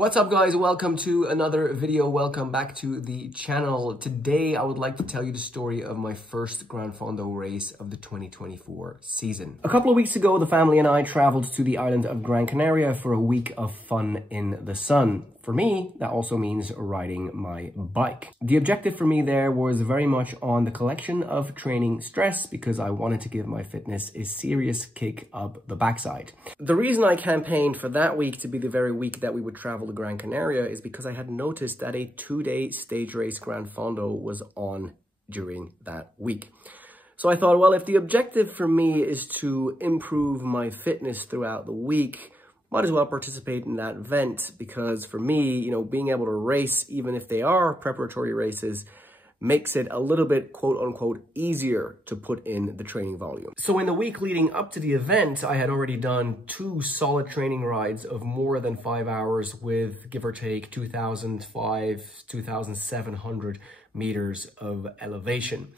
What's up guys, welcome to another video, welcome back to the channel. Today I would like to tell you the story of my first Gran Fondo race of the 2024 season. A couple of weeks ago, the family and I traveled to the island of Gran Canaria for a week of fun in the sun. For me, that also means riding my bike. The objective for me there was very much on the collection of training stress because I wanted to give my fitness a serious kick up the backside. The reason I campaigned for that week to be the very week that we would travel to Gran Canaria is because I had noticed that a 2-day stage race Gran Fondo was on during that week. So I thought, well, if the objective for me is to improve my fitness throughout the week, might as well participate in that event because for me, being able to race, even if they are preparatory races, makes it a little bit quote unquote easier to put in the training volume. So in the week leading up to the event, I had already done 2 solid training rides of more than 5 hours with give or take 2,700 meters of elevation.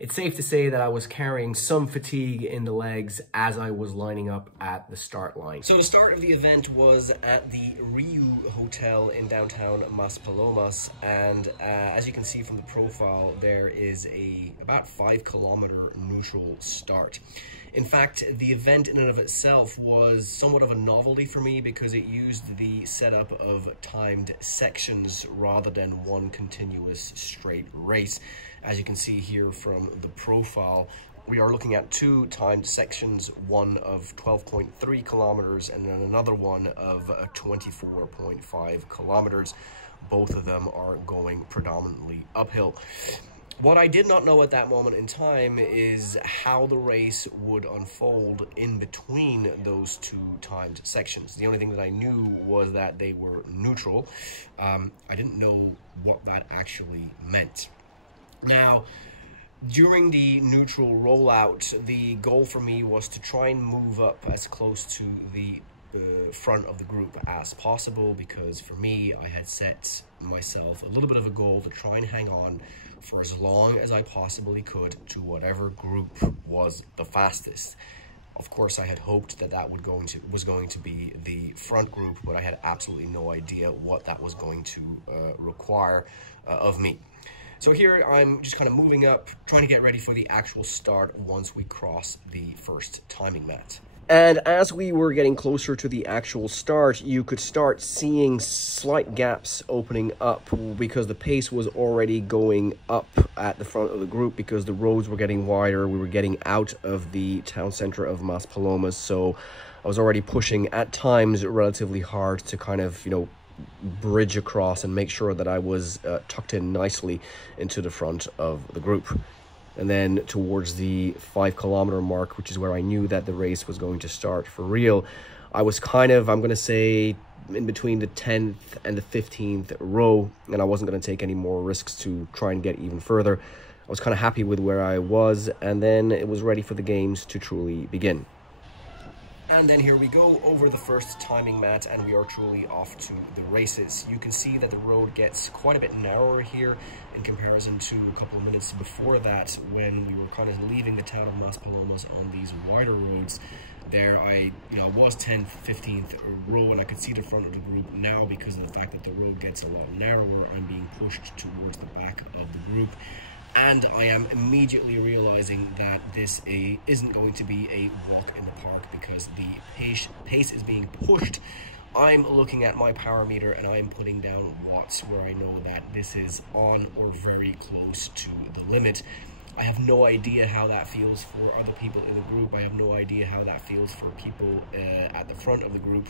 It's safe to say that I was carrying some fatigue in the legs as I was lining up at the start line. So the start of the event was at the Riu Hotel in downtown Maspalomas, and as you can see from the profile, there is a about 5-kilometer neutral start. In fact, the event in and of itself was somewhat of a novelty for me because it used the setup of timed sections rather than one continuous straight race. As you can see here from the profile, we are looking at 2 timed sections, one of 12.3 kilometers and then another one of 24.5 kilometers. Both of them are going predominantly uphill. What I did not know at that moment in time is how the race would unfold in between those 2 timed sections. The only thing that I knew was that they were neutral. I didn't know what that actually meant. Now, during the neutral rollout, the goal for me was to try and move up as close to the front of the group as possible because for me, I had set myself a little bit of a goal to try and hang on for as long as I possibly could to whatever group was the fastest. Of course, I had hoped that that was going to be the front group, but I had absolutely no idea what that was going to require of me. So here I'm just kind of moving up, trying to get ready for the actual start once we cross the first timing mat. And as we were getting closer to the actual start, you could start seeing slight gaps opening up because the pace was already going up at the front of the group because the roads were getting wider. We were getting out of the town center of Maspalomas, so I was already pushing at times relatively hard to kind of, bridge across and make sure that I was tucked in nicely into the front of the group. And then towards the 5-kilometer mark, which is where I knew that the race was going to start for real, I was kind of, I'm going to say, in between the 10th and the 15th row, and I wasn't going to take any more risks to try and get even further. I was kind of happy with where I was, and then it was ready for the games to truly begin. And then here we go over the first timing mat, and we are truly off to the races. You can see that the road gets quite a bit narrower here in comparison to a couple of minutes before that when we were kind of leaving the town of Maspalomas on these wider roads. There I was 10th, 15th row, and I could see the front of the group. Now, because of the fact that the road gets a lot narrower, I'm being pushed towards the back of the group. And I am immediately realizing that this isn't going to be a walk in the park because the pace is being pushed. I'm looking at my power meter and I'm putting down watts where I know that this is on or very close to the limit. I have no idea how that feels for other people in the group. I have no idea how that feels for people at the front of the group.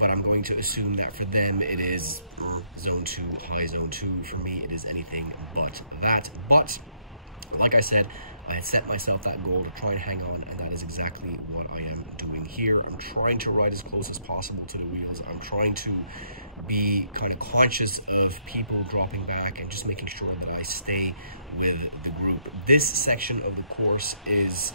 But I'm going to assume that for them it is zone 2, high zone 2. For me, it is anything but that. But like I said, I had set myself that goal to try and hang on, and that is exactly what I am doing here. I'm trying to ride as close as possible to the wheels. I'm trying to be kind of conscious of people dropping back and just making sure that I stay with the group. This section of the course is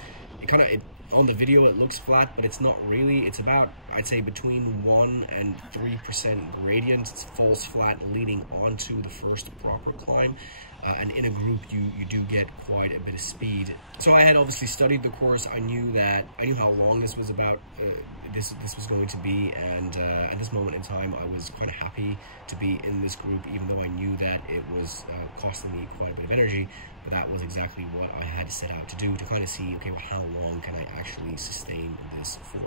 on the video it looks flat, but it's not really. It's about I'd say between 1 and 3% gradient. It falls flat leading onto the first proper climb. And in a group, you do get quite a bit of speed. So I had obviously studied the course. I knew how long this was about. This was going to be, and at this moment in time, I was quite happy to be in this group, even though I knew that it was costing me quite a bit of energy. But that was exactly what I had set out to do, to kind of see, okay, well, how long can I actually sustain this for?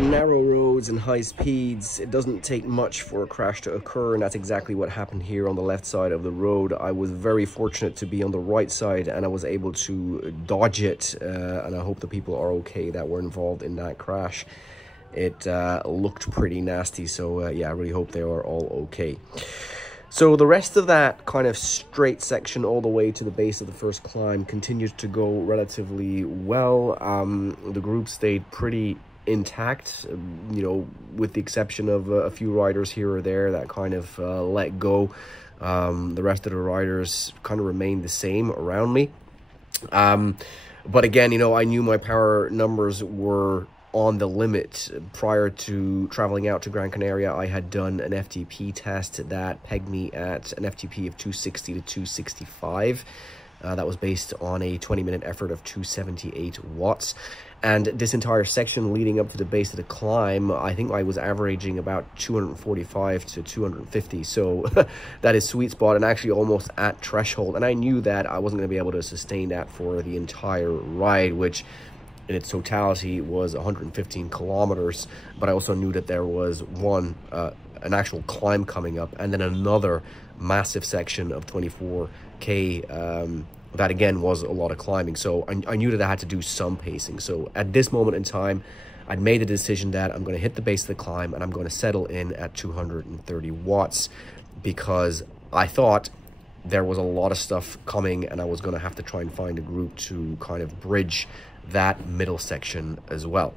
Narrow roads and high speeds, it doesn't take much for a crash to occur, and that's exactly what happened here on the left side of the road. I was very fortunate to be on the right side, and I was able to dodge it, and I hope the people are okay that were involved in that crash. It looked pretty nasty, so yeah, I really hope they are all okay. So the rest of that kind of straight section all the way to the base of the first climb continued to go relatively well. The group stayed pretty intact, you know, with the exception of a few riders here or there that kind of let go. The rest of the riders kind of remained the same around me. But again, you know, I knew my power numbers were on the limit. Prior to traveling out to Gran Canaria, I had done an FTP test that pegged me at an FTP of 260 to 265. That was based on a 20-minute effort of 278 watts. And this entire section leading up to the base of the climb, I think I was averaging about 245 to 250. So that is sweet spot and actually almost at threshold. And I knew that I wasn't going to be able to sustain that for the entire ride, which in its totality was 115 kilometers. But I also knew that there was an actual climb coming up, and then another massive section of 24K that again was a lot of climbing. So I knew that I had to do some pacing. So at this moment in time, I'd made the decision that I'm going to hit the base of the climb and I'm going to settle in at 230 watts, because I thought there was a lot of stuff coming and I was going to have to try and find a group to kind of bridge that middle section as well.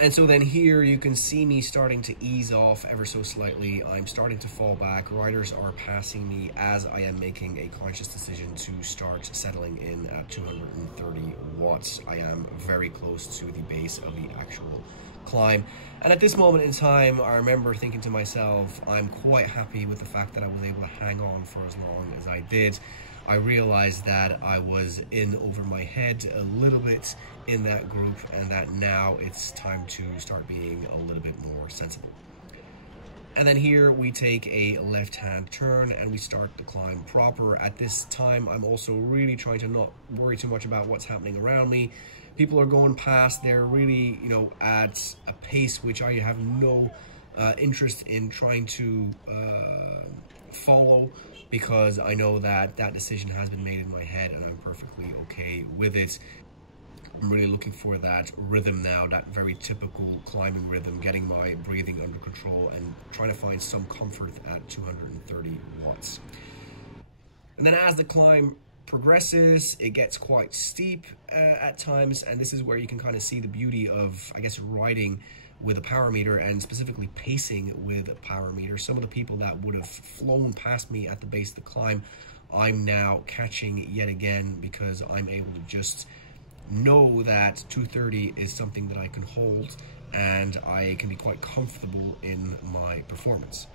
And so then here you can see me starting to ease off ever so slightly. I'm starting to fall back. Riders are passing me as I am making a conscious decision to start settling in at 230 watts. I am very close to the base of the actual climb. And at this moment in time, I remember thinking to myself, I'm quite happy with the fact that I was able to hang on for as long as I did. I realized that I was in over my head a little bit in that group, and that now it's time to start being a little bit more sensible. And then here we take a left-hand turn and we start the climb proper. At this time, I'm also really trying to not worry too much about what's happening around me. People are going past, they're really, you know, at a pace which I have no interest in trying to follow, because I know that that decision has been made in my head and I'm perfectly okay with it. I'm really looking for that rhythm now, that very typical climbing rhythm, getting my breathing under control and trying to find some comfort at 230 watts. And then as the climb progresses, it gets quite steep at times, and this is where you can kind of see the beauty of, I guess, riding with a power meter, and specifically pacing with a power meter. Some of the people that would have flown past me at the base of the climb, I'm now catching yet again, because I'm able to just know that 230 is something that I can hold, and I can be quite comfortable in my performance.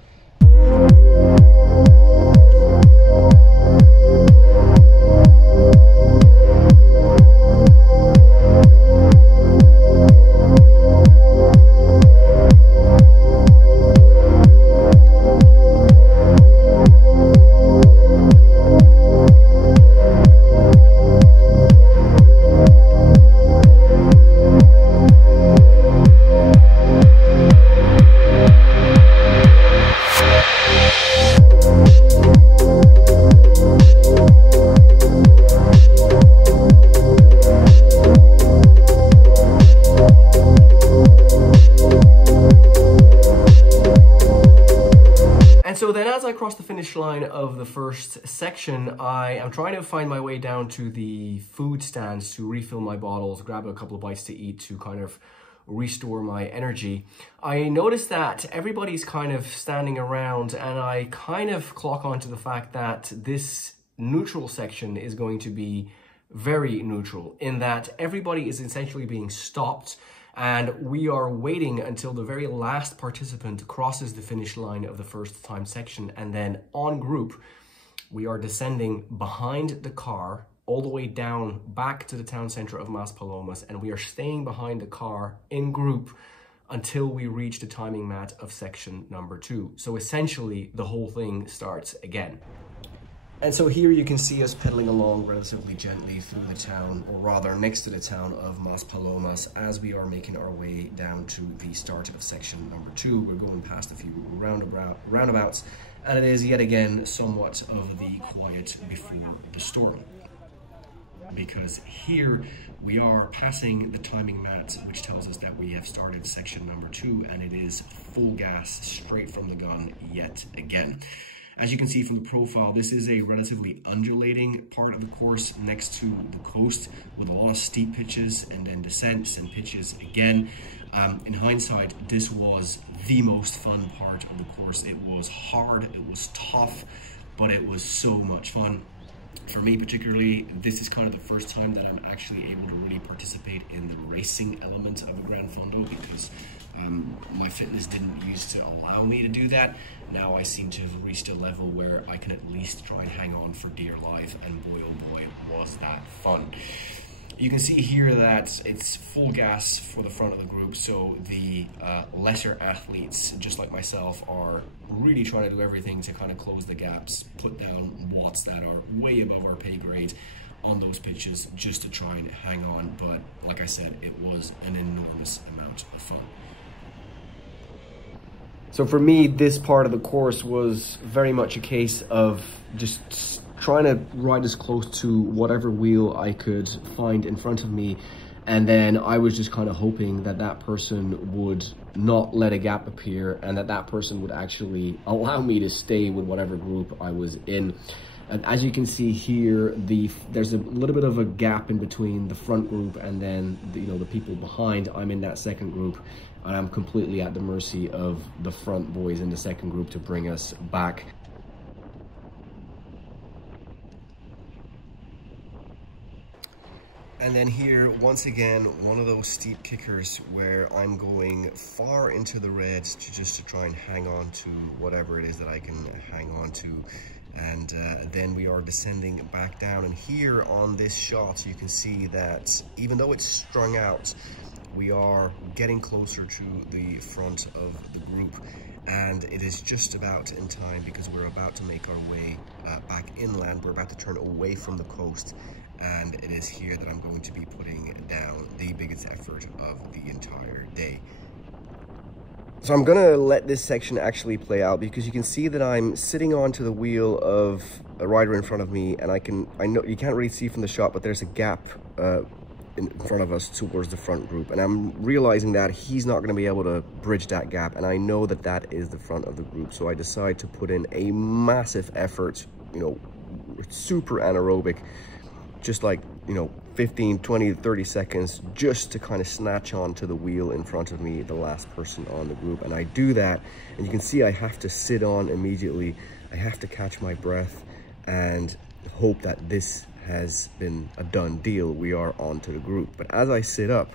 So then as I cross the finish line of the first section, I am trying to find my way down to the food stands to refill my bottles, grab a couple of bites to eat to kind of restore my energy. I noticed that everybody's kind of standing around, and I kind of clock onto the fact that this neutral section is going to be very neutral in that everybody is essentially being stopped, and we are waiting until the very last participant crosses the finish line of the first time section, and then en group we are descending behind the car all the way down back to the town center of Maspalomas, and we are staying behind the car in group until we reach the timing mat of section number 2. So essentially the whole thing starts again. And so here you can see us pedaling along relatively gently through the town, or rather next to the town of Maspalomas, as we are making our way down to the start of section number 2. We're going past a few roundabouts, and it is yet again somewhat of the quiet before the storm. Because here we are passing the timing mat, which tells us that we have started section number 2, and it is full gas straight from the gun yet again. As you can see from the profile, this is a relatively undulating part of the course next to the coast, with a lot of steep pitches and then descents and pitches again. In hindsight, this was the most fun part of the course. It was hard, it was tough, but it was so much fun. For me particularly, this is kind of the first time that I'm actually able to really participate in the racing element of the Gran Fondo, because my fitness didn't used to allow me to do that. Now I seem to have reached a level where I can at least try and hang on for dear life, and boy oh boy was that fun. You can see here that it's full gas for the front of the group, so the lesser athletes, just like myself, are really trying to do everything to kind of close the gaps, put down watts that are way above our pay grade on those pitches, just to try and hang on. But like I said, it was an enormous amount of fun. So for me, this part of the course was very much a case of just trying to ride as close to whatever wheel I could find in front of me, and then I was just kind of hoping that that person would not let a gap appear, and that that person would actually allow me to stay with whatever group I was in. And as you can see here, there's a little bit of a gap in between the front group and then the people behind. I'm in that second group, and I'm completely at the mercy of the front boys in the second group to bring us back. And then here, once again, one of those steep kickers where I'm going far into the red just to try and hang on to whatever it is that I can hang on to. And then we are descending back down. And here on this shot, you can see that even though it's strung out, we are getting closer to the front of the group. And it is just about in time, because we're about to make our way back inland. We're about to turn away from the coast. And it is here that I'm going to be putting down the biggest effort of the entire day. So I'm gonna let this section actually play out, because you can see that I'm sitting onto the wheel of a rider in front of me, and I know you can't really see from the shot, but there's a gap in front of us towards the front group, and I'm realizing that he's not going to be able to bridge that gap, and I know that that is the front of the group. So I decide to put in a massive effort, super anaerobic, just like 15, 20, 30 seconds, just to kind of snatch onto the wheel in front of me, the last person on the group. And I do that, and you can see I have to sit on immediately. I have to catch my breath and hope that this has been a done deal. We are onto the group. But as I sit up,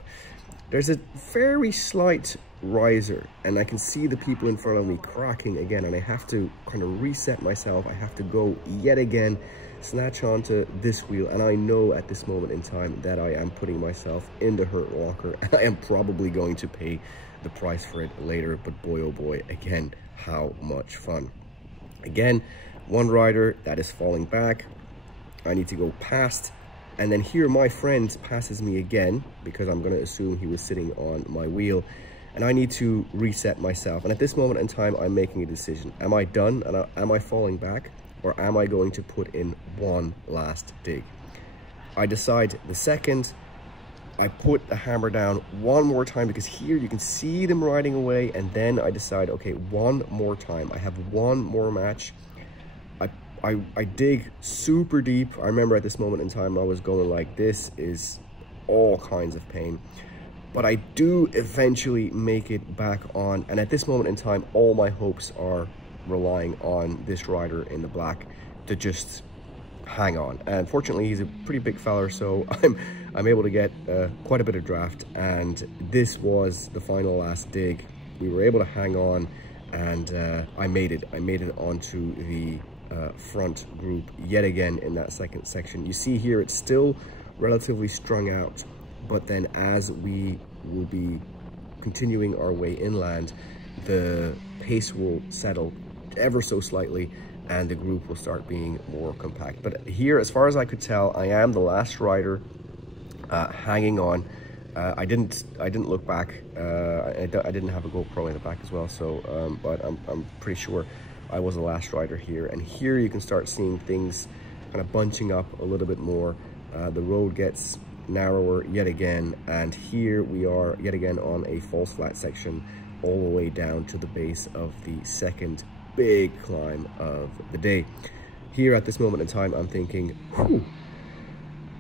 there's a very slight riser, and I can see the people in front of me cracking again, and I have to kind of reset myself. I have to go yet again, snatch onto this wheel, and I know at this moment in time that I am putting myself in the hurt walker, and I am probably going to pay the price for it later. But boy oh boy, again, how much fun. Again, one rider that is falling back, I need to go past, and then here my friend passes me again, because I'm going to assume he was sitting on my wheel, and I need to reset myself. And at this moment in time, I'm making a decision. Am I done, and am I falling back, or am I going to put in one last dig? I decide the second. I put the hammer down one more time, because here you can see them riding away, and then I decide, okay, one more time. I have one more match. I dig super deep. I remember at this moment in time, I was going like, this is all kinds of pain. But I do eventually make it back on. And at this moment in time, all my hopes are relying on this rider in the black to just hang on. And fortunately, he's a pretty big fella, so I'm able to get quite a bit of draft. And this was the final last dig. We were able to hang on, and I made it onto the front group yet again in that second section. You see here, it's still relatively strung out, but then as we will be continuing our way inland, the pace will settle ever so slightly and the group will start being more compact. But here, as far as I could tell, I am the last rider hanging on. I didn't look back. I didn't have a GoPro in the back as well, so but I'm pretty sure I was the last rider here. And here you can start seeing things kind of bunching up a little bit more. The road gets narrower yet again, and here we are yet again on a false flat section all the way down to the base of the second big climb of the day. Here at this moment in time, I'm thinking, whew,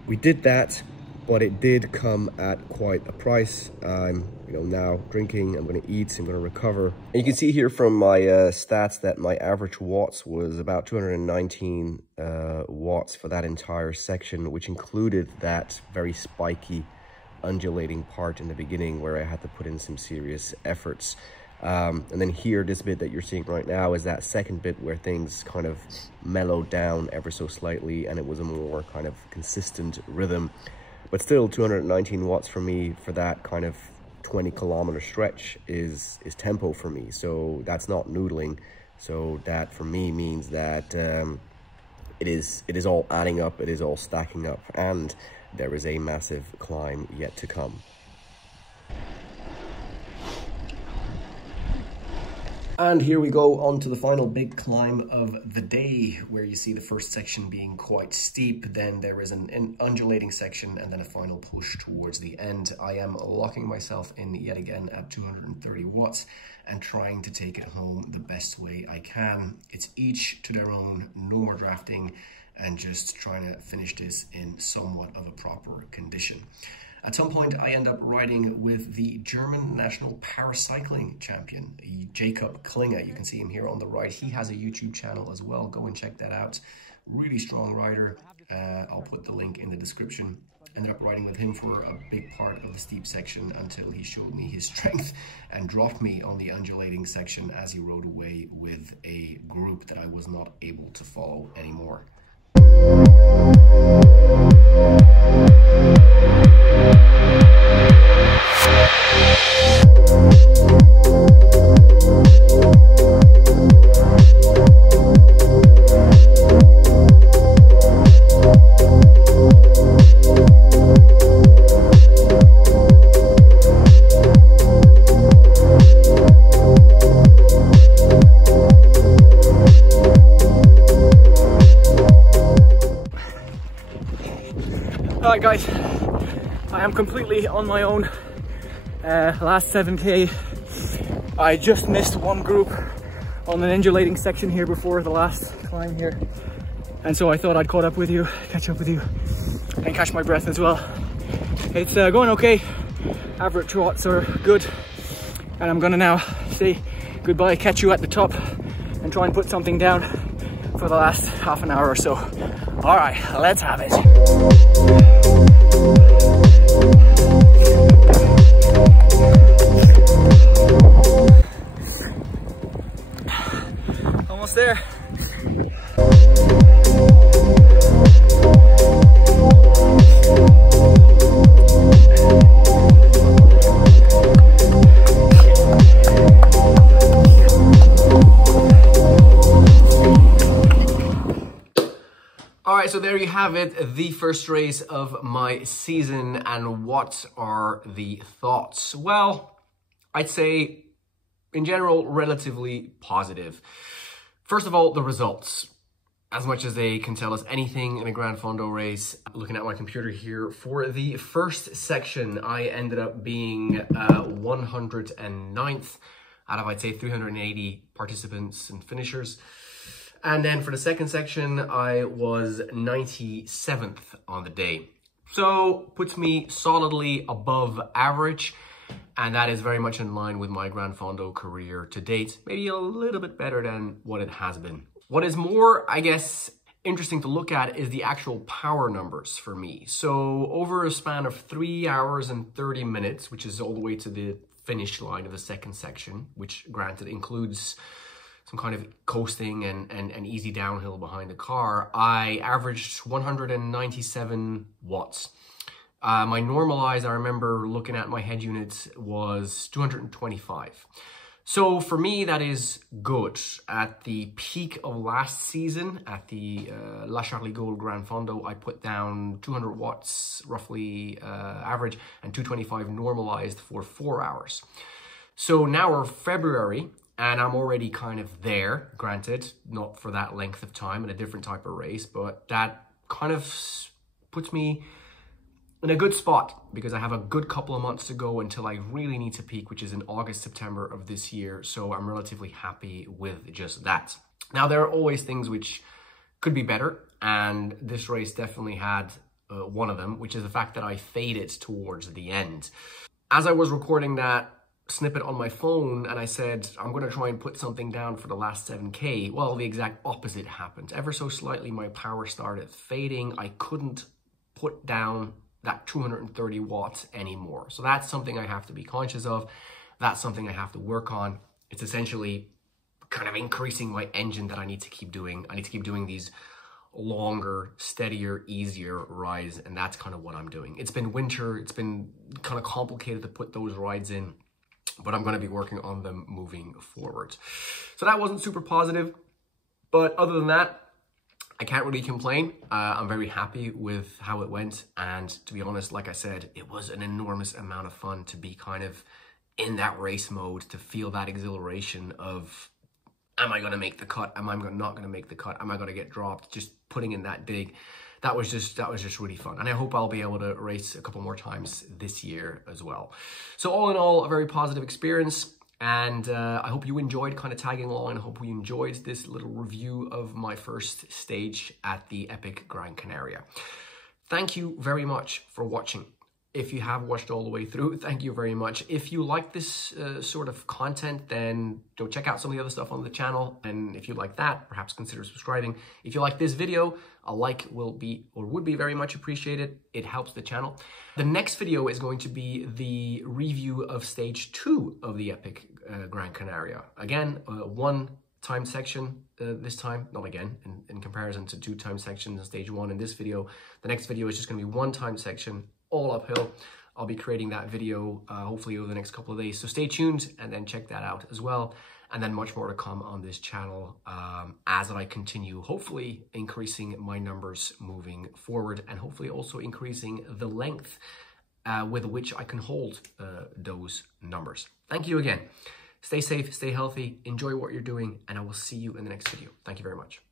we did that, but it did come at quite a price. I'm now drinking, I'm going to eat, I'm going to recover. And you can see here from my stats that my average watts was about 219 watts for that entire section, which included that very spiky undulating part in the beginning where I had to put in some serious efforts. And then here, this bit that you're seeing right now is that second bit where things kind of mellowed down ever so slightly and it was a more kind of consistent rhythm. But still, 219 watts for me for that kind of 20-kilometer stretch is tempo for me. So that's not noodling. So that for me means that it is all adding up, it is all stacking up, and there is a massive climb yet to come. And here we go on to the final big climb of the day, where you see the first section being quite steep, then there is an undulating section, and then a final push towards the end. I am locking myself in yet again at 230 watts and trying to take it home the best way I can. It's each to their own, no more drafting, and just trying to finish this in somewhat of a proper condition. At some point, I end up riding with the German national paracycling champion, Jacob Klinger. You can see him here on the right. He has a YouTube channel as well. Go and check that out. Really strong rider. I'll put the link in the description. Ended up riding with him for a big part of the steep section until he showed me his strength and dropped me on the undulating section as he rode away with a group that I was not able to follow anymore. Alright guys, I am completely on my own. Last 7k, I just missed one group on an undulating section here before the last climb here, and so I thought I'd catch up with you and catch my breath as well. It's going okay, average watts are good, and I'm gonna now say goodbye, catch you at the top, and try and put something down for the last half an hour or so. Alright, let's have it. Almost there. Alright, so there you have it, the first race of my season, and what are the thoughts? Well, I'd say, in general, relatively positive. First of all, the results. As much as they can tell us anything in a Gran Fondo race, looking at my computer here, for the first section, I ended up being 109th out of, I'd say, 380 participants and finishers. And then for the second section, I was 97th on the day. So puts me solidly above average. And that is very much in line with my Gran Fondo career to date. Maybe a little bit better than what it has been. What is more, I guess, interesting to look at is the actual power numbers for me. So over a span of 3 hours and 30 minutes, which is all the way to the finish line of the second section, which granted includes some kind of coasting and easy downhill behind the car, I averaged 197 watts. My normalized, I remember looking at my head units, was 225. So for me, that is good. At the peak of last season, at the La Charlie-Gaulle Gran Fondo, I put down 200 watts roughly average and 225 normalized for 4 hours. So now we're February, and I'm already kind of there, granted, not for that length of time in a different type of race, but that kind of puts me in a good spot because I have a good couple of months to go until I really need to peak, which is in August, September of this year. So I'm relatively happy with just that. Now, there are always things which could be better, and this race definitely had one of them, which is the fact that I faded towards the end. As I was recording that snippet on my phone and I said, I'm going to try and put something down for the last 7K, well, the exact opposite happened. Ever so slightly, my power started fading. I couldn't put down that 230 watts anymore. So that's something I have to be conscious of. That's something I have to work on. It's essentially kind of increasing my engine that I need to keep doing. I need to keep doing these longer, steadier, easier rides, and that's kind of what I'm doing. It's been winter. It's been kind of complicated to put those rides in, but I'm going to be working on them moving forward. So that wasn't super positive, but other than that, I can't really complain. I'm very happy with how it went. And to be honest, like I said, it was an enormous amount of fun to be kind of in that race mode, to feel that exhilaration of, am I going to make the cut? Am I not going to make the cut? Am I going to get dropped? Just putting in that dig. That was just really fun. And I hope I'll be able to race a couple more times this year as well. So all in all, a very positive experience. And I hope you enjoyed kind of tagging along, and I hope you enjoyed this little review of my first stage at the Epic Gran Canaria. Thank you very much for watching. If you have watched all the way through, thank you very much. If you like this sort of content, then go check out some of the other stuff on the channel. And if you like that, perhaps consider subscribing. If you like this video, a like would be very much appreciated. It helps the channel. The next video is going to be the review of stage 2 of the Epic Gran Canaria. Again, one time section this time, not again, in comparison to 2 time sections in stage 1 in this video. The next video is just going to be 1 time section, all uphill. I'll be creating that video hopefully over the next couple of days. So stay tuned and then check that out as well. And then much more to come on this channel as I continue, hopefully increasing my numbers moving forward, and hopefully also increasing the length with which I can hold those numbers. Thank you again. Stay safe, stay healthy, enjoy what you're doing, and I will see you in the next video. Thank you very much.